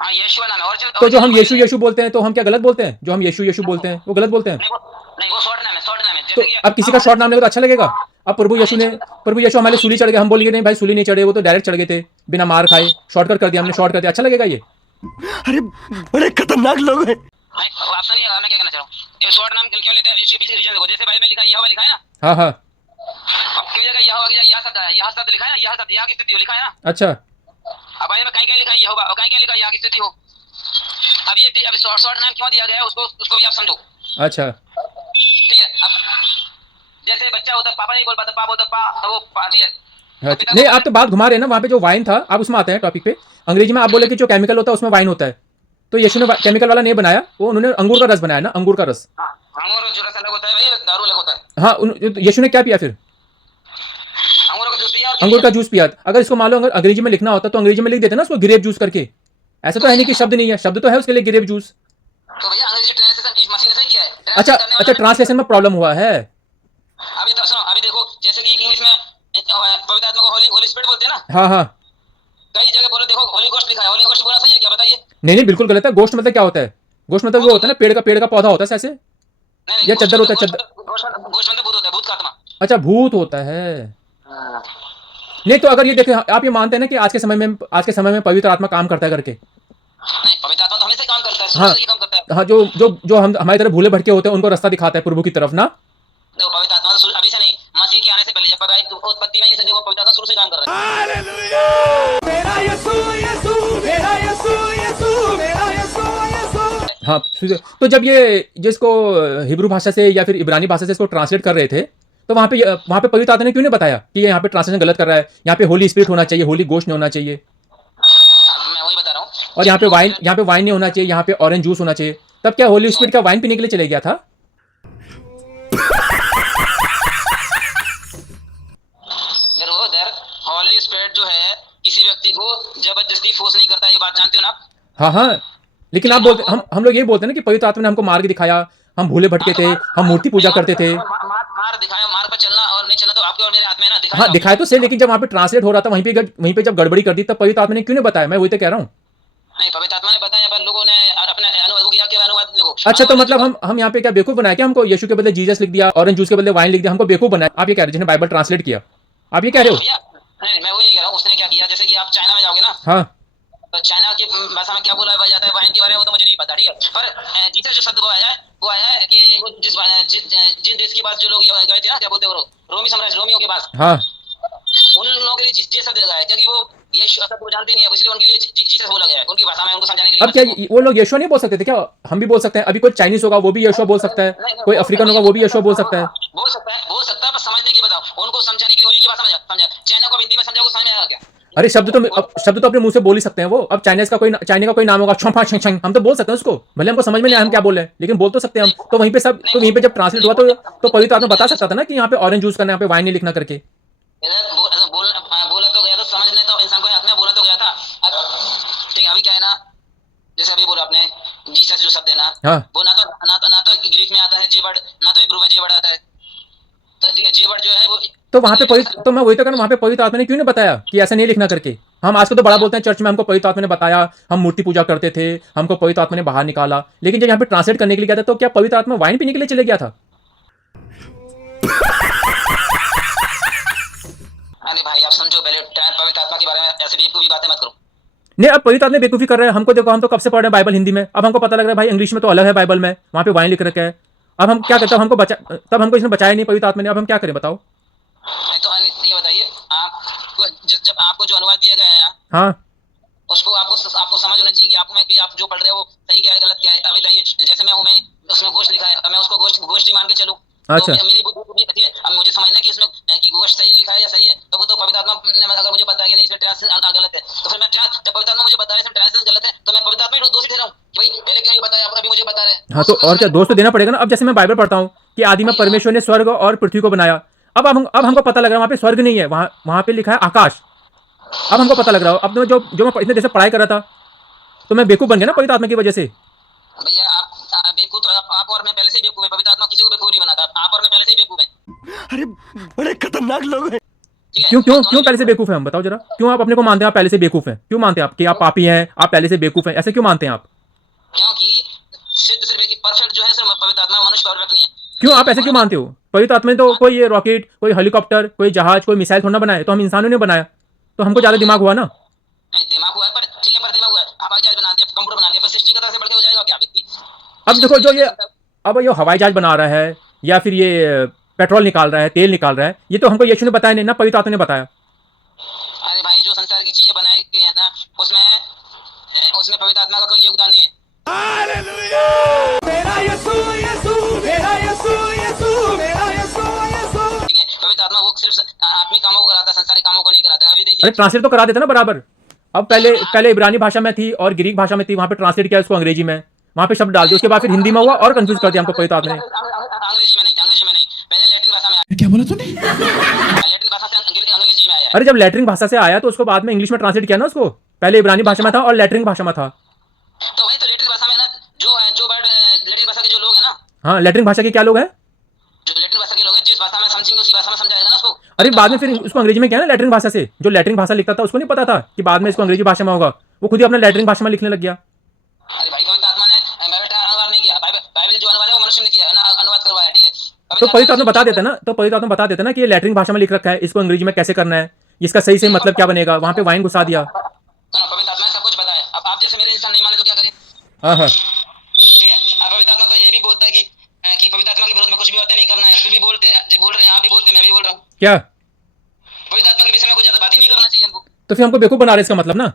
हाँ यीशु नाम है ओरिजिनल। तो जो हम यीशु बोलते हैं तो हम क्या गलत बोलते हैं? जो हम यीशु बोलते हैं वो गलत बोलते हैं। नहीं वो शॉर्ट नाम है, शॉर्ट नाम है। तो अब किसी का शॉर्ट नाम लेगा तो अच्छा लगेगा? अब प्रभु यीशु हमारे सूली चढ़ गए, हम बोलेंगे नहीं भाई सूली नहीं चढ़े, वो तो डायरेक्ट चढ़ गए थे बिना मार खाए, शॉर्टकट कर दिया हमने, शॉर्ट कर दिया, अच्छा लगेगा ये? अरे बड़े खतरनाक लोग हैं। आप सुनिए, मैं क्या कहना चाह रहा हूँ। ये शॉर्ट नाम क्यों लेते हैं, इसके पीछे रीजन देखो। जैसे बाइबल में लिखा है यहोवा लिखा है ना। हाँ हाँ अब कई जगह यहोवा की यह शब्द लिखा है ना, यह शब्द यह की स्थिति लिखा है ना। अच्छा। अब बाइबल में कहीं लिखा है यहोवा और कहीं लिखा है यह की स्थिति हो। अब ये अभी शॉर्ट नाम क्यों दिया गया है उसको भी आप समझो। अच्छा ठीक है, अब जैसे बच्चा होता है पापा नहीं बोल पाता, पापा बोलता पा, तो वो पा। ठीक है, नहीं आप तो बात घुमा रहे हैं ना। वहाँ पे जो वाइन था, आप उसमें आते हैं टॉपिक पे। अंग्रेजी में आप बोले कि जो केमिकल होता है उसमें वाइन होता है, तो यीशु ने केमिकल वाला नहीं बनाया, वो उन्होंने अंगूर का रस बनाया ना, अंगूर का रस। अंगूर जो रस अलग होता है भाई, दारू अलग होता है। हाँ यीशु ने क्या पिया फिर? अंगूर का जूस पिया और अंगूर का जूस पिया। अगर इसको मान लो अगर अंग्रेजी में लिखना होता तो अंग्रेजी में लिख देते ना उसको ग्रेप जूस करके। ऐसा तो है नहीं कि शब्द नहीं है, शब्द तो है उसके लिए ग्रेप जूस। तो भैया अंग्रेजी ट्रांसलेशन मशीन ने सही किया है। अच्छा ट्रांसलेट करने अच्छा, वाला ट्रांसलेशन में प्रॉब्लम हुआ है। अभी तो सुनो, अभी देखो जैसे कि इंग्लिश में पवित्र आत्मा को होली होली स्पिरिट बोलते हैं ना, हाँ हाँ, कई जगह बोलो देखो होली गोस्ट लिखा है। होली गोस्ट बोलना सही है क्या, बताइए? नहीं नहीं, बिल्कुल गलत है। गोश्त मतलब क्या होता है? गोश्त मतलब वो होता है ना, पेड़ का पौधा होता है ऐसे। नहीं या गोस्ट चद्दर होता है, मतलब चद्दर। गोस्ट मतलब भूत होता है, भूत का आत्मा। अच्छा, भूत होता है। नहीं तो अगर ये देखें, आप ये मानते हैं ना कि आज के समय में पवित्र आत्मा काम करता है करके। नहीं, पवित्र आत्मा तो हमेशा ही काम करता है, शुरू हाँ से ही काम करता है। हाँ, जो हम हमारी तरह भूले भटके होते हैं उनको रास्ता दिखाता है प्रभु की तरफ ना। देखो पवित्र आत्मा तो अभी से नहीं, मसीह के आने से पहले, जब उत्पत्ति में ही से देखो पवित्र आत्मा शुरू से काम कर रहा है। हाँ, तो जब ये जिसको हिब्रू भाषा से या फिर इब्रानी भाषा से इसको ट्रांसलेट कर रहे थे, तो वहाँ पे पवित्र आत्मा ने क्यों नहीं बताया कि ये यहाँ पे ट्रांसलेशन गलत कर रहा है, यहाँ पे होली स्पिरिट होना चाहिए, होली गोश्त नहीं होना चाहिए, मैं वही बता रहा हूँ। और यहाँ पे वाइन नहीं होना चाहिए, यहाँ पे ऑरेंज जूस होना चाहिए। तब क्या होली स्पिरिट का वाइन पीने के लिए चले गया था? होली स्पिरिट जो है किसी व्यक्ति को जबरदस्ती फोर्स नहीं करता, ये बात जानते हो ना आप? हाँ हाँ, लेकिन आप बोलते, हम लोग ये बोलते हैं ना कि पवित्र आत्मा ने हमको मार्ग दिखाया, हम भूले भटके थे, हम मूर्ति पूजा करते थे। मार दिखाया, मार पर चलना और नहीं चलना तो आपके और मेरे हाथ में है ना, दिखाया हाँ, दिखाए तो सही, लेकिन जब वहाँ पे ट्रांसलेट हो रहा था वहीं पे जब गड़बड़ी कर दी तब पवित्र आत्मा ने क्यों नहीं बताया? मैं वही तो कह रहा हूँ। नहीं, पवित्र आत्मा ने बताया पर लोगों ने अपना अनुवाद किया कि अनुवाद देखो। अच्छा, तो मतलब हम यहाँ पे क्या बेवकूफ बनाए क्या? हमको यीशु के बदले जीसस लिख दिया, ऑरेंज जूस के बदले वाइन लिख दिया, हमको बेवकूफ बनाया? आप ये कह रहे हो जिसने बाइबल ट्रांसलेट किया, आप ये कह रहे हो? नहीं, मैं वही नहीं कह रहा हूँ। उसने क्या किया, जैसे कि आप चाइना में जाओगे ना, हाँ तो चाइना की भाषा में क्या बोला जाता है वाइन के बारे में, वो तो मुझे नहीं पता, ठीक है। पर जीसस जो शब्द वो आया है कि वो जिन देश के पास जो लोग गए थे ना, क्या बोलते हैं वो, रोमी साम्राज्य, रोमियों के पास, हाँ, उन लोगों के लिए ये शब्द लगाया है क्योंकि वो ये शब्द वो जानते नहीं है, इसलिए उनके लिए जीसस बोला गया है, उनकी भाषा में उनको समझाने के लिए। अब क्या वो लोग यीशु नहीं बोल सकते थे क्या? हम भी बोल सकते हैं। अभी कोई चाइनीज होगा वो भी यीशु बोल सकता है, कोई अफ्रीकन होगा वो भी यीशु बोल सकता है। बोल सकता है पर समझने की बताओ, उनको समझाने के लिए उन्हीं की भाषा में समझा। चाइना को हिंदी में समझाओ, समझ में आएगा क्या? अरे शब्द तो अपने मुंह से बोल ही सकते हैं वो। अब चाइना का कोई नाम होगा, छंपा छंग छंग, हम तो बोल सकते हैं उसको, भले हमको समझ में नहीं आया हम क्या बोल रहे हैं, लेकिन बोल तो सकते हैं हम। तो वहीं पे जब ट्रांसलेट हुआ तो पवित्र आत्मा बता सकता था ना कि यहाँ पे ऑरेंज जूस करना है, यहाँ पे वाइन नहीं लिखना करके। बोला तो गया था, समझने तो इंसान को हाथ में बोला तो गया था। ठीक, अभी क्या है ना, जैसे अभी बोला आपने जीसस जो शब्द है ना, हाँ, वो ना तो ग्रीक में आता है जे वर्ड, ना तो हिब्रू में जे वर्ड आता है। तो ठीक है, जे वर्ड जो है वो तो वहां पे तो मैं वही तो कह रहा हूं, वहां पे पवित्र आत्मा ने क्यों नहीं बताया कि ऐसा नहीं लिखना करके? हम आज को तो बड़ा बोलते हैं चर्च में, हमको पवित्र आत्मा ने बताया, हम मूर्ति पूजा करते थे, हमको पवित्र आत्मा ने बाहर निकाला, लेकिन जब यहाँ पे ट्रांसलेट करने के लिए गया था तो क्या पवित्र आत्मा वाइन पीने के लिए चले गया था? अरे भाई आप समझो पहले, पवित्र आत्मा के बारे में ऐसे बेवकूफी बातें मत करो। नहीं, अब पवित्र आत्मा बेवकूफी कर रहे हैं हमको। देखो, हम तो कब से पढ़ रहे हैं बाइबल हिंदी में, अब हमको पता लग रहा है भाई इंग्लिश में तो अलग है, बाइबल में वहां पे वाइन लिख रखा है। अब हम क्या करते हैं? तब हमको इसने बचाया नहीं पवित्र आत्मा ने, अब हम क्या करें बताओ? नहीं तो ये बताइए, आपको जब आपको जो अनुवाद दिया गया है ना, हाँ, उसको आपको समझ होना चाहिए कि आप जो पढ़ रहे हो वो सही क्या है गलत क्या है। अभी बताइए, जैसे मैं उसमें गोश्त लिखा है, मैं उसको गोश्त ही मान के चलूं, अच्छा, तो मेरी बुद्धि है। अब मुझे समझना कि इसमें कि गोश्त सही लिखा है या सही है, तो वो तो पवित्र आत्मा ने अगर मुझे पता है कि नहीं इसमें ट्रांसलेशन गलत है, तो फिर मैं जब पवित्र आत्मा मुझे बता रहा है इसमें ट्रांसलेशन गलत है, तो मैं पवित्र आत्मा ही दोषी ठहराऊं कि भाई पहले क्यों नहीं बताया, अभी मुझे बता रहे हैं। हाँ, तो और क्या, दोष तो देना पड़ेगा ना। अब जैसे मैं बाइबल पढ़ता हूँ कि आदि में परमेश्वर ने स्वर्ग और पृथ्वी को बनाया, अब हमको पता लग रहा है वहां पे स्वर्ग नहीं है, वहां पे लिखा है आकाश। अब हमको पता लग रहा है। अब तो जो मैं इतने देर से पढ़ाई कर रहा था तो मैं बेवकूफ बन गया ना पवित्र आत्मा की वजह से। भैया आप बेवकूफ तो आप और मैं पहले से ही बेवकूफ है, पवित्र आत्मा किसी को बेवकूफ नहीं बनाता, आप और मैं पहले से ही बेवकूफ है। अरे बड़े खतरनाक लोग हैं। क्यों पहले से बेवकूफ है? हम बताओ जरा, क्यों आप अपने को मानते हैं आप पहले से बेवकूफ हैं? क्यों मानते हैं आप कि आप पापी हैं, आप पहले से बेवकूफ हैं? ऐसे क्यों मानते हैं आप? क्योंकि सिर्फ एक परफेक्ट जो है सिर्फ पवित्र आत्मा, मनुष्य परफेक्ट नहीं है। क्यों आप ऐसे क्यों मानते हो? पवित्र आत्मा ने तो कोई ये रॉकेट, कोई हेलीकॉप्टर, कोई जहाज, कोई मिसाइल थोड़ा बनाया, तो हम इंसानों ने बनाया, तो हमको ज्यादा दिमाग हुआ ना। नहीं, दिमाग हुआ है पर ठीक है, पर दिमाग हुआ है, हवाई जहाज बना दिया, कंप्यूटर बना दिया, पर सृष्टि कथा से बढ़ के हो जाएगा क्या व्यक्ति? अब देखो, अब ये हवाई जहाज बना रहा है या फिर ये पेट्रोल निकाल रहा है, तेल निकाल रहा है, ये तो हमको यीशु ने बताया नहीं ना, पवित्र आत्मा ने बताया। अरे भाई जो संसार की चीजें बनाई गई है ना, उसमें पवित्र आत्मा का कोई योगदान नहीं है। ठीक है, पवित्र आत्मा वो सिर्फ आत्मिक कामों को कराता है, संसारिक कामों को नहीं कराता है। अभी देखिए, अरे ट्रांसलेट तो करा देते ना बराबर। अब पहले इब्रानी भाषा में थी और ग्रीक भाषा में थी, वहां पे ट्रांसलेट किया उसको अंग्रेजी में, वहां पे शब्द डाल दिए, उसके बाद फिर हिंदी में हुआ और कंफ्यूज कर दिया हमको पवित्र आत्मा ने। अंग्रेजी में नहीं, पहले लैटिन भाषा में लैटिन भाषा से अंग्रेजी में आया है। अरे जब लैट्रिन भाषा से आया तो उसको बाद में इंग्लिश में ट्रांसलेट किया ना उसको, पहले इब्रानी भाषा में था और लैट्रिन भाषा में था। तो वही तो लैटिन भाषा में ना जो वर्ड लैटिन भाषा के जो लोग हैं ना, हाँ, लैट्रिन भाषा के क्या लोग हैं? जो लैटिन भाषा के लोग हैं, जिस भाषा में समझेंगे उसी भाषा में समझाएगा ना उसको। अरे बाद में फिर उसको अंग्रेजी में किया ना लैट्रिन भाषा से। जो लैट्रिन भाषा लिखता था उसको नहीं पता था कि बाद में इसको अंग्रेजी भाषा में होगा, वो खुद ही अपना लैट्रिन भाषा में लिखने लग गया। अरे भाई, पवित्र आत्मा ने बाइबल का अनुवाद नहीं किया। बाइबल जो अनुवाद है वो मनुष्य ने किया है ना, अनुवाद करवाया, ठीक है। तो पवित्र आत्मा बता देता ना, तो पवित्र आत्मा बता देता ना कि ये लैट्रिन भाषा में लिख रखा है, इसको अंग्रेजी में कैसे करना है, इसका सही से मतलब क्या बनेगा। वहां पे वाइन घुसा दिया। सुनो, पवित्र आत्मा ने सब कुछ बताया। अब आप जैसे मेरे इंसान नहीं माने तो क्या करें? हाँ हाँ, ठीक है। अब पवित्र आत्मा तो ये भी बोलता है कि पवित्र आत्मा के विरोध में कुछ भी बातें नहीं करना है। फिर भी बोल रहे हैं, आप भी बोलते हैं, मैं भी बोल रहा हूँ। क्या? पवित्र आत्मा के विषय में कुछ ज्यादा बात ही नहीं करना चाहिए हमको। तो फिर हमको बेवकूफ बना रहे, इसका मतलब ना।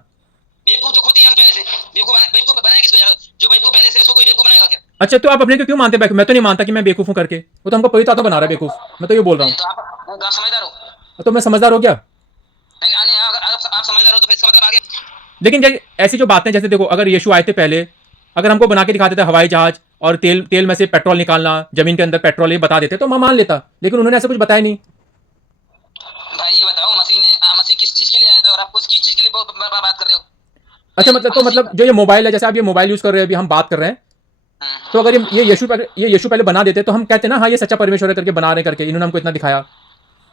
बेवकूफ तो खुद ही हम पहले से बेवकूफ बनाया किसको ज्यादा? जो बेवकूफ पहले से उसको कोई बेवकूफ बनाएगा क्या? अच्छा, तो आप अपने को क्यों मानते हैं बेवकूफ? मैं तो नहीं मानता कि मैं बेवकूफ हूं करके। वो तो हमको पवित्र आत्मा बना रहा है बेवकूफ। मैं तो ये बोल रहा तो आप समझदार हो। हूँ। तो मैं समझदार हो गया। नहीं, अगर आप समझदार हो तो फिर इसका मतलब आगे। लेकिन ऐसी जो बातें, जैसे देखो, अगर यीशु आए थे पहले, अगर हमको बना के दिखाते थे हवाई जहाज और तेल में से पेट्रोल निकालना, जमीन के अंदर पेट्रोल, ये बता देते तो मैं मान लेता। लेकिन उन्होंने ऐसा कुछ बताया नहीं। भाई ये बताओ, मसीह किस चीज के लिए आए थे और आप किस चीज के लिए बात कर रहे हो? अच्छा, मतलब जो ये मोबाइल है, जैसे आप ये मोबाइल यूज कर रहे हो, अभी हम बात कर रहे हैं, तो अगर ये यीशु पहले बना देते तो हम कहते ना हाँ ये सच्चा परमेश्वर है करके बना रहे करके, इन्होंने हमको इतना दिखाया।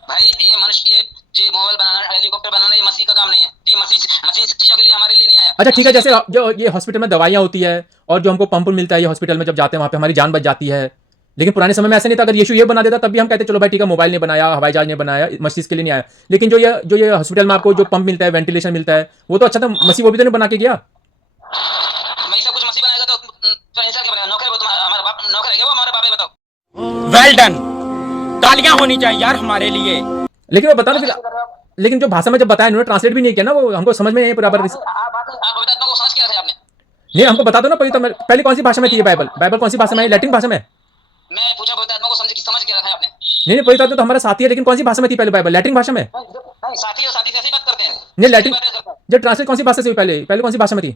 भाई ये मनुष्य ये मोबाइल बनाना, हेलीकॉप्टर बनाना, ये मसीह का काम नहीं है। ये मसीह चीजों के लिए हमारे लिए नहीं आया। अच्छा ठीक है, जैसे जो ये हॉस्पिटल में दवाइयाँ होती है और जो हमको पंप मिलता है, ये हॉस्पिटल में जब जाते हैं वहाँ पे हमारी जान बच जाती है। लेकिन पुराने समय में ऐसा नहीं था। अगर यीशु ये बना देता तब भी हम कहते चलो भाई ठीक है, मोबाइल नहीं बनाया, हवाई जहाज नहीं बनाया, मसीह के लिए नहीं आया। लेकिन जो ये हॉस्पिटल में आपको जो पंप मिलता है, वेंटिलेशन मिलता है, वो तो अच्छा था। मसीह वो भी तो नहीं बना के गया। भाई सब कुछ मसीह बनाएगा तो इंसान क्या बनेगा? नौकर है वो, हमारा बाप नौकर है क्या? वो हमारा बाप है, बताओ। वेल डन, तालियां होनी चाहिए यार हमारे लिए। लेकिन वो बता रहे, लेकिन जो भाषा में जब बताया उन्होंने ट्रांसलेट भी नहीं किया ना, वो हमको समझ में नहीं बराबर। आप पवित्र आत्मा को समझ के रखा है आपने? नहीं, हमको बता दो ना पहले कौन सी भाषा में थी ये बाइबल कौन सी भाषा में है? लैटिन भाषा में। मैं पूछा पवित्र आत्मा को समझ के रखा है आपने? नहीं, पवित्र आत्मा तो हमारा साथी है, लेकिन कौन सी भाषा में थी पहले बाइबल? लैटिन भाषा में। नहीं, साथी और साथी से ऐसी बात करते हैं। नहीं, लैटिन जब ट्रांसलेट कौन सी भाषा से हुई? पहले कौन सी भाषा में थी?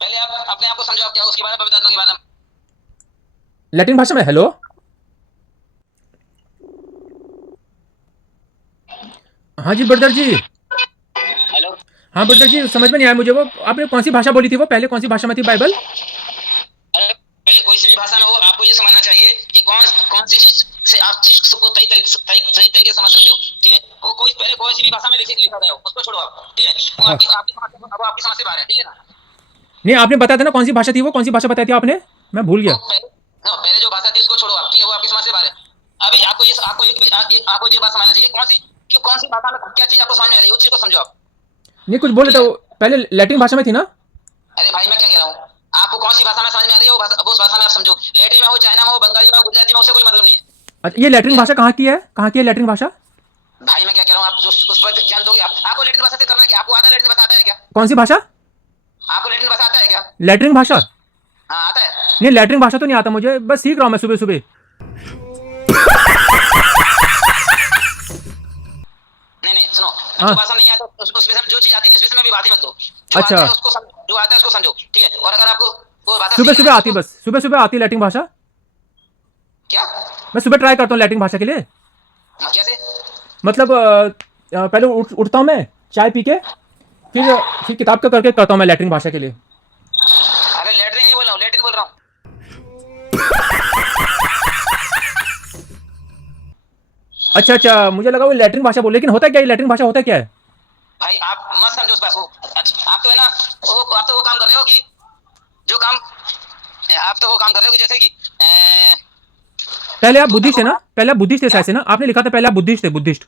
पहले आप अपने आप को समझो, आप क्या हो, उसके बाद पवित्र आत्मा के बाद लैटिन भाषा में। हेलो, हाँ जी ब्रदर जी। हेलो। हाँ ब्रदर जी, समझ में नहीं आया मुझे वो आपने कौन सी भाषा बोली थी? वो पहले कौन सी भाषा में थी बाइबल? पहले कोई सी भी भाषा में हो, आपको ये समझना चाहिए कि कौन सी चीज से आप चीज को सही तरीके से समझ सकते हो, ठीक है? वो पहले कोई सी भी भाषा में लिखा गया हो, उसको छोड़ो आप, ठीक है? वो आपकी समझ से बाहर है, ठीक है ना? नहीं, आपने बताया था ना कौन सी भाषा थी वो? कौन सी भाषा बताई थी आपने? मैं भूल गया। पहले जो भाषा थी उसको छोड़ो आप, ठीक है? वो आपकी समझ से बाहर है। अभी आपको ये बात समझना चाहिए, कौन सी भाषा में क्या चीज आपको समझ में आ रही है, उस चीज को समझो आप। नहीं, कुछ बोले तो पहले लैटिन भाषा में थी ना? अरे भाई मैं क्या कह रहा हूँ, आपको कौन सी भाषा में समझ में आ रही है वो उस भाषा में आप समझो। लैटिन में हो, चाइना में हो, बंगाली में हो, गुजराती में, उससे कोई मतलब नहीं है। अच्छा, ये लैटिन भाषा कहाँ की है लैटिन भाषा? भाई मैं क्या कह रहा हूँ, आप जो उस पर ध्यान दोगे, आपको लैटिन भाषा से करना है क्या? आपको आता लैटिन भाषा आता है क्या? कौन सी भाषा? आपको लैटिन भाषा आता है क्या? लैटिन भाषा? हाँ आता है। नहीं, लैटिन भाषा तो नहीं आता मुझे, बस सीख रहा हूँ मैं सुबह सुबह। नहीं सुनो, हाँ। जो भाषा नहीं आता उस विषय में, जो चीज आती है उस विषय में भी बात ही मत करो। अच्छा। जो आता है उसको समझो, ठीक है? और अगर आपको कोई भाषा सुबह आती, बस सुबह आती लैटिन भाषा। क्या? मैं सुबह ट्राई करता हूँ लैटिन भाषा के लिए। कैसे? मतलब पहले उठता हूँ मैं चाय पी के, फिर किताब का करके करता हूँ मैं लैटिन भाषा के लिए। अरे लैटिन नहीं बोल रहा हूँ, लैटिन बोल रहा हूँ। अच्छा, मुझे लगा वो लैटिन भाषा बोल, लेकिन होता क्या है लैटिन भाषा? होता क्या है? भाई आप मत समझो उस बात को। आप तो है ना, आप तो वो काम कर रहे हो कि जो काम आप तो वो काम कर रहे हो कि जैसे कि पहले आप बुद्धिस्ट है ना? पहले आप बुद्धिस्ट थे शायद से ना? आपने लिखा था पहले आप बुद्धिस्ट थे, बुद्धिस्ट।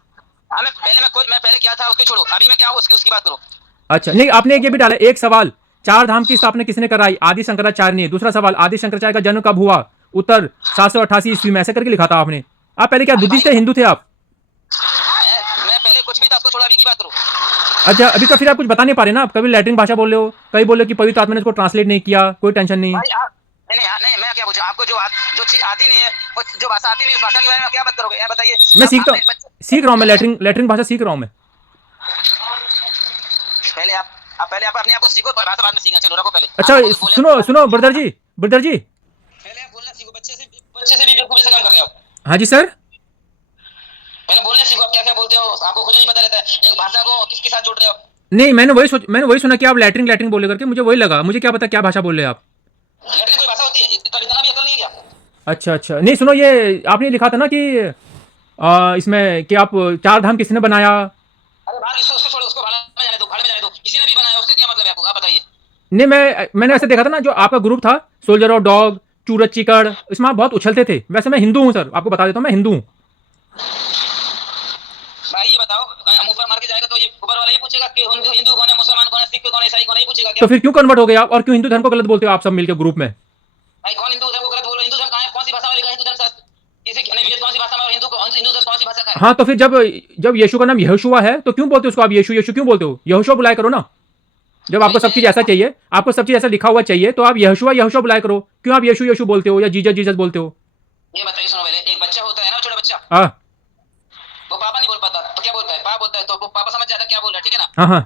हाँ, मैं पहले क्या था उसको छोड़ो, अभी मैं क्या हूँ उसकी बात करो। अच्छा, नहीं, आपने एक ये भी डाला, एक सवाल, 4 धाम की स्थापना किसने कराई? आदि शंकराचार्य ने। दूसरा सवाल, आदि शंकराचार्य का जन्म कब हुआ? उत्तर 788 ईस्वी में। ऐसे करके लिखा था आपने। आप पहले क्या बुद्धिस्ट थे, हिंदू थे आप? मैं पहले कुछ भी था, उसको छोड़ो, अभी की बात करो। अच्छा, अभी का फिर आप कुछ बता नहीं पा रहे ना? आप कभी लैटिन भाषा बोल रहे हो, कभी बोल रहे हो कि पवित्र आत्मा ने इसको ट्रांसलेट नहीं किया। कोई टेंशन नहीं। नहीं, मैं क्या पूछूं आपको? जो चीज आती नहीं है, जो भाषा आती नहीं है, उस भाषा के बारे में क्या बात करोगे? बताइए। मैं सीख रहा हूँ मैं लैटिन भाषा सीख रहा हूँ मैं। पहले आप अपने आप को सीखो, भाषा बाद में सीखना। चलो रखो पहले। अच्छा, सुनो ब्रदर जी, पहले आप बोलना सीखो। बच्चे से भी बेवकूफी से काम कर रहे हो। हाँ जी सर। पहले बोलने सीखो, आप क्या क्या बोलते हो, आपको खुद नहीं पता रहता है। एक भाषा को किसके साथ जोड़ रहे हो आप? नहीं, मैंने वही सुना कि आप लैट्रिन लैट्रिन बोले करके, मुझे वही लगा, मुझे क्या पता क्या भाषा बोल रहे हैं आप। लैट्रिन कोई भाषा होती है? इतना भी अकल नहीं है क्या? अच्छा अच्छा, नहीं सुनो, ये आपने लिखा था ना कि इसमें कि आप चार धाम किसने बनाया। अरे भाड़ इसको, उसको छोड़ो, उसको भाड़ में जाने दो, भाड़ में जाने दो। किसी ने भी बनाया, उससे क्या मतलब है आपको? आप बताइए। नहीं, मैंने ऐसे देखा था ना, जो आपका ग्रुप था सोल्जर और डॉग, चूरज चिकड़, इसमें आप बहुत उछलते थे। वैसे मैं हिंदू हूँ सर, आपको बता देता हूँ मैं हिंदू हूँ। भाई ये बताओ, हम ऊपर मार के जाएगा तो ये ऊपर वाला ये पूछेगा कि हिंदू हिंदू कौन है, मुसलमान कौन है, सिख कौन है, ईसाई कौन है, ये पूछेगा तो क्या? फिर क्यों कन्वर्ट हो गए आप, और क्यों हिंदू धर्म को गलत बोलते हो आप सब मिलकर ग्रुप में। भाई कौन हिंदू धर्म को गलत बोल रहा है? हिंदू धर्म कहाँ है? कौन सी भाषा में लिखा है हिंदू धर्म शास्त्र? किसी ने वेद कौन सी भाषा में, और हिंदू धर्म कौन सी भाषा का है? हाँ, तो फिर जब यीशु का नाम यहोशुआ है तो क्यों बोलते हो उसको आप यीशु यीशु क्यों बोलते हो, यहोशुआ बुलाया करो ना। जब आपको सब चीज ऐसा चाहिए, आपको सब चीज ऐसा लिखा हुआ चाहिए, तो आप यहोशुआ यहोशुआ बुलाया करो। क्यों आप यीशु यीशु बोलते हो या जीसस जीसस बोलते हो। ये बताइए, सुनो पहले, एक बच्चा होता है ना, छोटा बच्चा, हाँ वो पापा नहीं बोल पाता तो क्या बोलता है? पापा बोलता है, तो वो पापा समझ जाता है क्या बोल रहा है, ठीक है ना? हाँ हाँ,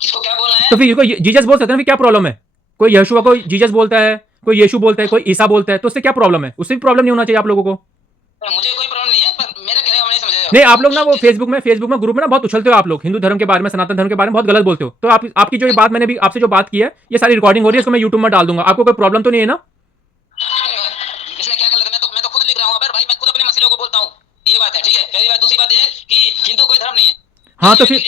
किसको क्या बोलना है? तो फिर इसको जीसस बोल सकते हैं ना, फिर क्या प्रॉब्लम है। कोई यहोशुआ को जीसस बोलता है, कोई यीशु बोलता है, कोई ईसा बोलता है, तो उससे क्या प्रॉब्लम है, उससे भी प्रॉब्लम नहीं होना चाहिए आप लोगों को। मुझे कोई प्रॉब्लम नहीं है, पर मेरा कहने का नहीं समझ नहीं, आप लोग ना वो फेसबुक में ग्रुप में ना बहुत उछलते हो आप लोग, हिंदू धर्म के बारे में, सनातन धर्म के बारे में बहुत गलत बोलते हो। तो आपकी जो ये बात मैंने भी आपसे जो बात की है, ये सारी रिकॉर्डिंग हो रही है, इसको मैं यूट्यूब में डाल दूंगा। आपको कोई प्रॉब्लम तो नहीं है ना। इसमें क्या गलत है? मैं तो खुद लिख रहा हूँ भाई, मैं खुद अपने मसलों को बोलता हूँ। ये बात है, ठीक है। पहली बात। दूसरी बात ये कि हिंदू कोई धर्म नहीं है। हाँ, तो फिर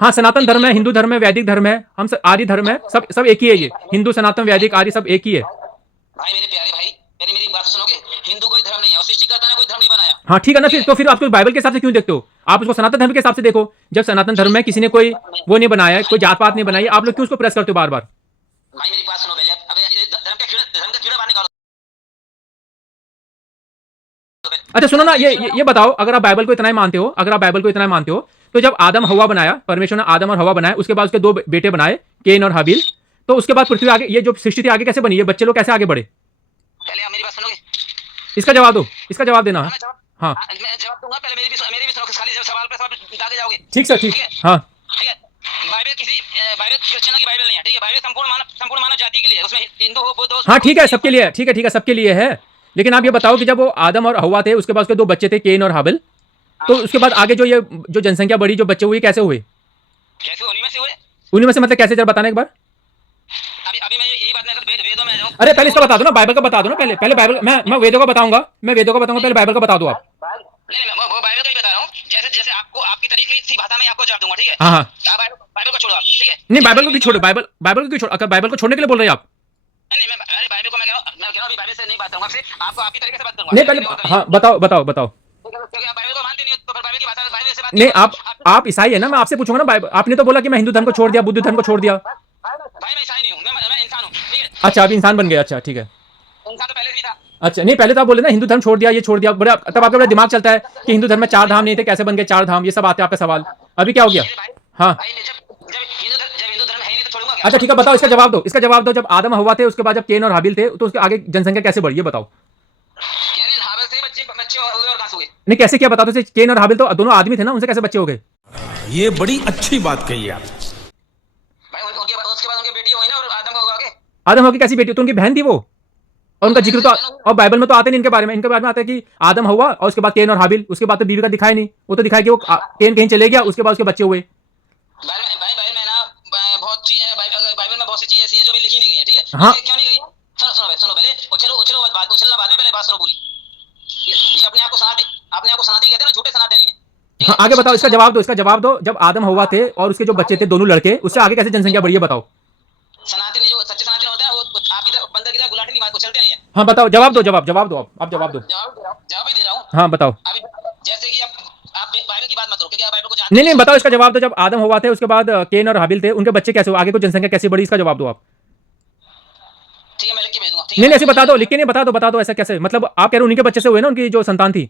हाँ, सनातन धर्म है, हिंदू धर्म है, वैदिक धर्म है, हम सब आर्य धर्म है, सब एक ही है। ये हिंदू, सनातन, वैदिक, आर्य सब एक ही है। भाई मेरे प्यारे भाई, पहले मेरी बात सुनोगे? हिंदू कोई धर्म नहीं है, और सृष्टिकर्ता ने कोई धर्म नहीं बनाया। हाँ ठीक है ना, फिर तो फिर आप उसको बाइबल के हिसाब से क्यों देखते हो। आप उसको सनातन धर्म के हिसाब से देखो। जब सनातन धर्म में किसी ने कोई वो नहीं बनाया है, कोई जात पात नहीं बनाई, आप लोग क्यों उसको प्रेस करते हो बार बार। भाई मेरी बात सुनो पहले। अब ये धर्म का कीड़ा बाहर निकालो। अच्छा सुनो ना, ये बताओ, अगर आप बाइबल को इतना ही मानते हो, अगर आप बाइबल को इतना ही मानते हो, तो जब आदम हवा बनाया, परमेश्वर ने आदम और हवा बनाया, उसके बाद उसके दो बेटे बनाए, केन और हाबिल, तो उसके बाद पृथ्वी आगे, ये जो सृष्टि थी आगे कैसे बनी, ये बच्चे लोग कैसे आगे बढ़े। पहले आप मेरी बात सुनोगे? इसका जवाब दो, इसका जवाब देना। मैं जवाब हाँ मैं जवाब दूंगा। पहले मेरी भी सुनो, खाली सवाल पे सवाल दागे जाओगे। ठीक सर, ठीक। हाँ ठीक है। बाइबल क्रिश्चियनों की बाइबल नहीं है, ठीक है। बाइबल संपूर्ण मानव जाति के लिए, उसमें हिंदू हो, बुद्ध हो। हाँ ठीक है, सबके लिए, ठीक है, सबके लिए है। लेकिन आप ये बताओ कि जब वो आदम और हवा थे, उसके बाद उसके दो बच्चे थे, केन और हाबिल, तो उसके बाद आगे जो जनसंख्या बढ़ी, जो बच्चे हुए, कैसे हुए। कैसे उन्हीं में से हुए? उन्हीं में से मतलब कैसे, जरा बताना एक बार। अभी मैं यही बात, मैं अगर वेदों में आ जाऊं। अरे पहले इसका बता दो ना, बाइबल का बता दो ना पहले बाइबल, मैं वेदों का बताऊंगा, पहले बाइबल का बता दो आप। नहीं, मैं वो बाइबल का ही बता रहा हूँ। जैसे जैसे आपको आपकी तरीके सी भाषा में आपको जवाब दूंगा, ठीक है। हाँ हाँ, आप बाइबल को छोड़ो आप, ठीक है। नहीं बाइबल को क्यों छोड़ो, बाइबल को क्यों छोड़ो, अगर बाइबल को छोड़ने के लिए बोल रहे हैं आप। नहीं, मैं अरे बाइबल को मैं कह रहा हूँ अभी बाइबल से नहीं बात करूंगा आपसे, आपको आपकी तरीके से बात करूंगा। नहीं पहले, हाँ बताओ। क्योंकि आप बाइबल को मानते नहीं हो, तो फिर बाइबल की भाषा, बाइबल से बात नहीं, आप ईसाई है ना, मैं आपसे पूछूंगा ना, बाइबल आपने तो बोला कि मैं हिंदू धर्म को छोड़ दिया, बुद्ध धर्म को छोड़ दिया। भाई मैं ईसाई नहीं हूँ, मैं इंसान हूँ, ठीक है। अच्छा, अभी इंसान बन गया, अच्छा ठीक है। इंसान तो पहले से ही था। अच्छा, नहीं पहले तो आप बोले ना हिंदू धर्म छोड़ दिया, ये छोड़ दिया, बड़ा तब आपका बड़ा दिमाग चलता है कि हिंदू धर्म में चार धाम नहीं थे, कैसे बन गए चार धाम, ये सब आते हैं आपका सवाल। अभी क्या हो गया। हाँ भाई जब हिंदू धर्म है ही नहीं, तो छोड़ूंगा क्या? अच्छा ठीक है, बताओ, इसका जवाब दो। जब आदम हवा थे, उसके बाद जब केन और हाबिल थे, तो उसके आगे जनसंख्या कैसे बढ़ी, ये बताओ। यानी हाबिल से बच्चे हुए और कहाँ से हुए? नहीं कैसे, क्या बताओ तो। केन और हाबिल तो दोनों आदमी थे ना, उनसे कैसे बच्चे हो गए। ये बड़ी अच्छी बात कही आप। भाई उसके बाद उनकी बेटी हुई ना, और आदम का होगा आगे। आदम हवा की कैसी बेटी, तो उनकी बहन थी वो, और उनका जिक्र तो, और बाइबल में तो आते नहीं इनके बारे में। इनके बारे में आता है कि आदम हवा, और उसके बाद केन और हाबिल, उसके बाद तो बीवी का दिखाया नहीं। वो तो दिखाया कि वो केन कहीं चले गया, उसके बाद उसके बच्चे हुए। बाइबल में ना बहुत चीजें, बाइबल में बहुत सी चीजें ऐसी हैं जो भी लिखी नहीं गई हैं, ठीक है। हाँ। क्यों नहीं गई है? सुनो पहले, उछलना बाद में, पहले बात सुनो पूरी। ये अपने आप को सनातनी कहते हैं ना, झूठे सनातनी नहीं है। हाँ आगे बताओ, इसका जवाब दो। जब आदम हवा थे और उसके जो बच्चे थे दोनों लड़के, उससे आगे कैसे जनसंख्या बढ़ी है, बताओ। सनातनी जो सच्चे सनातन होते हैं, वो आपकी तरह बंदर की तरह गुलाटी नहीं मारते, उछलते नहीं है। हाँ बताओ, जवाब दो आप जवाब दो। जवाब ही दे रहा हूँ। हाँ बताओ। अभी जैसे कि आप बाइबल की बात मत करो, क्योंकि आप बाइबल को जानते नहीं बताओ, इसका जवाब दो। जब आदम हवा थे, उसके बाद केन और हाबिल थे, उनके बच्चे कैसे हुए, आगे को जनसंख्या कैसे बढ़ी, इसका जवाब दो आप। ठीक है, मैं लिख के भेज दूंगा, ठीक है। नहीं ऐसे बता दो, लिख के नहीं, बता दो ऐसा कैसे, मतलब आप कह रहे हो उन्हीं के बच्चे से हुए ना, उनकी जो संतान थी।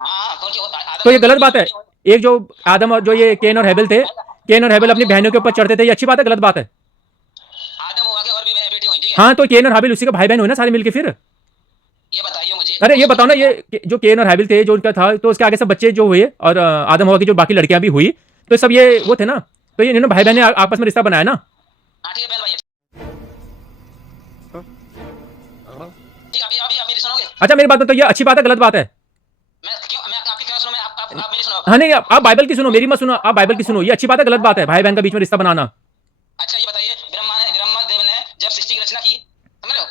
हाँ, क्योंकि आदम तो ये गलत बात है। एक जो आदम और जो ये केन और हेबेल थे, केन और हेबेल अपनी बहनों के ऊपर चढ़ते थे, ये अच्छी बात है, गलत बात है। आदम हुआ के और भी बेटी हुई, ठीक है। हाँ, तो केन और हाबिल उसी का भाई बहन हुए ना सारे मिलके फिर। ये बताइए मुझे। अरे ये बताओ ना, ये जो केन और हाबिल थे, जो उनका था, तो उसके आगे सब बच्चे जो हुए, और आदम हवा की जो बाकी लड़कियां भी हुई, तो सब ये वो थे ना, तो ये इन्होंने भाई बहन ने आपस में रिश्ता बनाया ना। हाँ ठीक है बहन भाई, ठीक है। अभी मेरी सुनोगे? अच्छा मेरी बात में तो ये अच्छी बात है, गलत बात है। मैं आपकी क्यों सुनूं? मैं हाँ नहीं, आप बाइबल की सुनो, मेरी मत सुनो, आप बाइबल की सुनो। ये अच्छी बात है गलत बात है भाई बहन के बीच में रिश्ता बनाना? अच्छा ये बताइए, ब्रह्मदेव ने जब सृष्टि की रचना की, समझ रहे हो?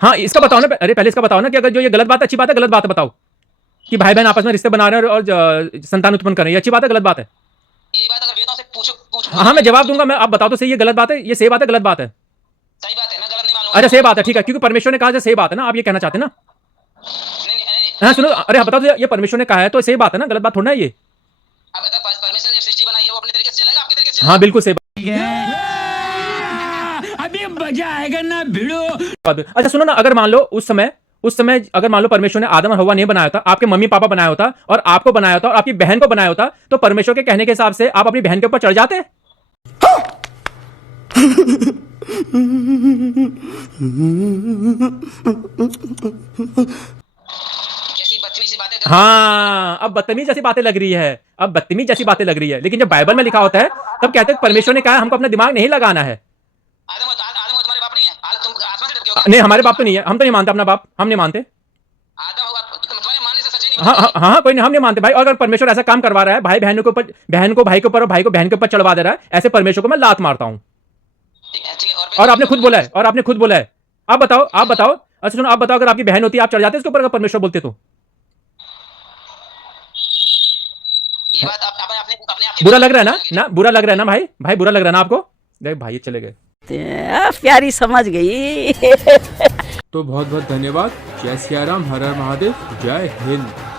हाँ इसका बताओ ना, अरे पहले इसका बताओ ना कि अगर जो ये गलत बात है अच्छी बात है, गलत बात है बताओ कि भाई बहन आपस में रिश्ते बना रहे हैं और संतान उत्पन्न कर रहे हैं, ये अच्छी बात है गलत बात है? ये बात अगर वेदों से पूछ हाँ मैं जवाब दूंगा, मैं आप बताओ तो सही, ये गलत बात है, ये सही बात है गलत बात है? सही बात है, मैं गलत नहीं मानूंगा। अच्छा सही बात है, ठीक है, क्योंकि परमेश्वर ने कहा जो सही बात है ना, आप ये कहना चाहते हैं ना? नहीं, हाँ सुनो, अरे हाँ बताओ तो, ये परमेश्वर ने कहा है तो सही बात है ना, गलत बात थोड़ा ना है ये? अब बताओ, परमेश्वर ने सृष्टि बनाई है, वो अपने तरीके से चलेगा, आपके तरीके से हाँ बिल्कुल सही अभी मजा आएगा ना भिड़ो। बात। अच्छा सुनो ना, अगर मान लो उस समय अगर मान लो परमेश्वर ने आदम और हवा नहीं बनाया होता, आपके मम्मी पापा बनाया होता और आपको बनाया होता और आपकी बहन को बनाया होता, तो परमेश्वर के कहने के हिसाब से आप अपनी बहन के ऊपर चढ़ जाते? कैसी बदतमीज सी बातें कर। हाँ अब बदतमीज जैसी बातें लग रही है, अब बदतमीज जैसी बातें लग रही है, लेकिन जब बाइबल में लिखा होता है तब कहते हैं परमेश्वर ने कहा हमको अपना दिमाग नहीं लगाना है। आदम तुम्हारे बाप नहीं है? तुम आसमान से डर के हो क्या? नहीं हमारे बाप तो नहीं है, हम तो नहीं मानते अपना बाप, हम नहीं मानते। आदम होगा, तुम्हारे मानने से सच नहीं हाँ हाँ हाँ कोई नहीं, हम नहीं मानते भाई। और अगर परमेश्वर ऐसा काम करवा रहा है, भाई बहनों के ऊपर, बहन को भाई के ऊपर और भाई को बहन के ऊपर चढ़वा दे रहा है, ऐसे परमेश्वर को मैं लात मारता हूँ। ठीक है, और आपने खुद बोला है, और आपने खुद बोला है। आप बताओ अच्छा सुनो, आप बताओ अगर आपकी बहन होती आप चढ़ जाते इसके ऊपर अगर परमेश्वर बोलते तो? ये बात आपने अपने आप बुरा लग रहा है ना बुरा लग रहा है ना भाई बुरा लग रहा है ना आपको? देख भाई ये चले गए। प्यारी समझ गई। तो बहुत बहुत धन्यवाद। जय सिया राम, हर हर महादेव, जय हिंद।